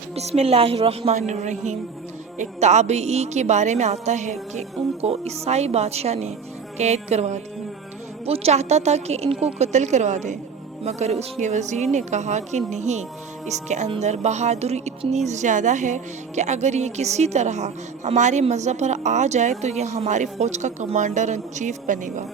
بسم اللہ الرحمن الرحیم۔ ایک تابعی کے بارے میں آتا ہے کہ ان کو عیسائی بادشاہ نے قید کروا دی۔ وہ چاہتا تھا کہ ان کو قتل کروا دے، مگر اس کے وزیر نے کہا کہ نہیں، اس کے اندر بہادری اتنی زیادہ ہے کہ اگر یہ کسی طرح ہمارے مذہب پر آ جائے تو یہ ہماری فوج کا کمانڈر ان چیف بنے گا۔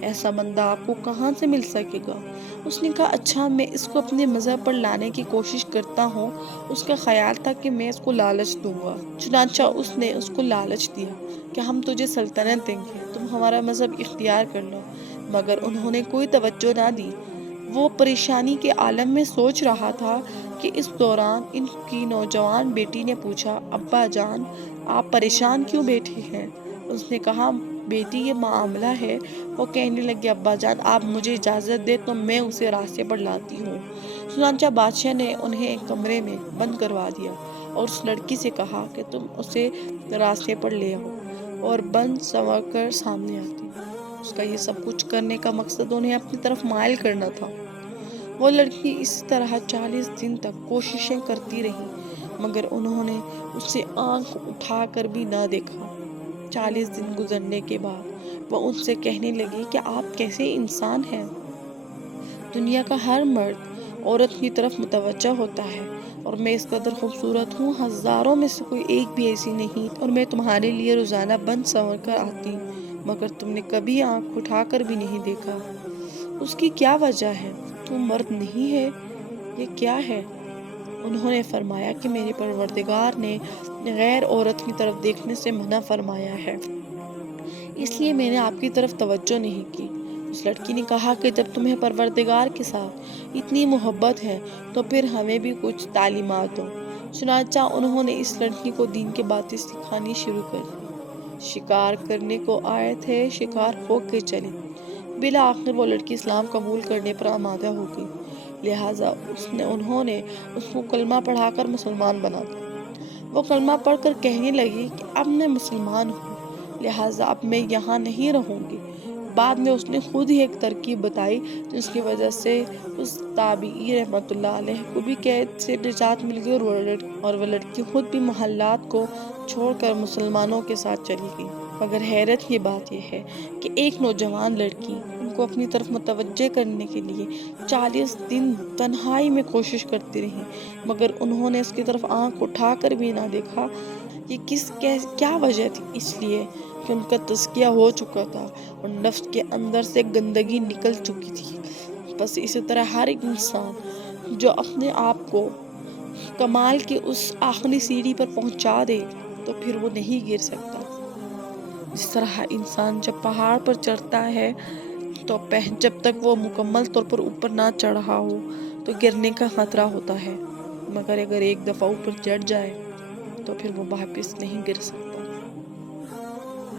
ایسا بندہ آپ کو کہاں سے مل سکے گا؟ اس نے کہا اچھا، میں اس کو اپنے مذہب پر لانے کی کوشش کرتا ہوں۔ اس کا خیال تھا کہ میں اس کو لالچ دوں گا۔ چنانچہ اس نے اس کو لالچ دیا کہ ہم تجھے سلطنت دیں گے، تم ہمارا مذہب اختیار کر لو۔ مگر انہوں نے کوئی توجہ نہ دی۔ وہ پریشانی کے عالم میں سوچ رہا تھا کہ اس دوران ان کی نوجوان بیٹی نے پوچھا، ابا جان، آپ پریشان کیوں بیٹھے ہیں؟ اس نے کہا، بیٹی یہ معاملہ ہے۔ وہ کہنے لگی، ابا جان، آپ مجھے اجازت دیں تو میں اسے راستے پر لاتی ہوں۔ چنانچہ بادشاہ نے انہیں ایک کمرے میں بند کروا دیا اور اس لڑکی سے کہا کہ تم اسے راستے پر لے آؤ، اور بند سنور کر سامنے آتی۔ اس کا یہ سب کچھ کرنے کا مقصد انہیں اپنی طرف مائل کرنا تھا۔ وہ لڑکی اسی طرح 40 دن تک کوششیں کرتی رہی، مگر انہوں نے اسے آنکھ اٹھا کر بھی نہ دیکھا۔ 40 دن گزرنے کے بعد وہ ان سے کہنے لگی کہ آپ کیسے انسان ہیں؟ دنیا کا ہر مرد عورت کی طرف متوجہ ہوتا ہے، اور میں اس قدر خوبصورت ہوں، ہزاروں میں سے کوئی ایک بھی ایسی نہیں، اور میں تمہارے لیے روزانہ بند سنور کر آتی، مگر تم نے کبھی آنکھ اٹھا کر بھی نہیں دیکھا۔ اس کی کیا وجہ ہے؟ تم مرد نہیں ہے؟ یہ کیا ہے؟ انہوں نے فرمایا کہ میرے پروردگار نے غیر عورت کی طرف دیکھنے سے منع فرمایا ہے، اس لیے میں نے آپ کی طرف توجہ نہیں کی۔ اس لڑکی نے کہا کہ جب تمہیں پروردگار کے ساتھ اتنی محبت ہے تو پھر ہمیں بھی کچھ تعلیمات دو۔ چنانچہ انہوں نے اس لڑکی کو دین کی باتیں سکھانی شروع کر دی۔ شکار کرنے کو آئے تھے، شکار ہو کے چلے۔ بالآخر وہ لڑکی اسلام قبول کرنے پر آمادہ ہو گئی، لہٰذا انہوں نے اس کو کلمہ پڑھا کر مسلمان بنا دیا۔ وہ کلمہ پڑھ کر کہنے لگی کہ اب میں مسلمان ہوں، لہٰذا اب میں یہاں نہیں رہوں گی۔ بعد میں اس نے خود ہی ایک ترکیب بتائی جس کی وجہ سے اس تابعی رحمۃ اللہ علیہ کو بھی قید سے نجات مل گئی، اور وہ لڑکی خود بھی محلات کو چھوڑ کر مسلمانوں کے ساتھ چلی گئی۔ مگر حیرت کی بات یہ ہے کہ ایک نوجوان لڑکی ان کو اپنی طرف متوجہ کرنے کے لیے 40 دن تنہائی میں کوشش کرتی رہی، مگر انہوں نے اس کی طرف آنکھ اٹھا کر بھی نہ دیکھا۔ یہ کیا وجہ تھی؟ اس لیے کہ ان کا تزکیہ ہو چکا تھا اور نفس کے اندر سے گندگی نکل چکی تھی۔ بس اسی طرح ہر ایک انسان جو اپنے آپ کو کمال کی اس آخری سیڑھی پر پہنچا دے تو پھر وہ نہیں گر سکتا۔ جس طرح انسان جب پہاڑ پر چڑھتا ہے تو جب تک وہ مکمل طور پر اوپر نہ چڑھا ہو تو گرنے کا خطرہ ہوتا ہے، مگر اگر ایک دفعہ اوپر چڑھ جائے تو پھر وہ واپس نہیں گر سکتا۔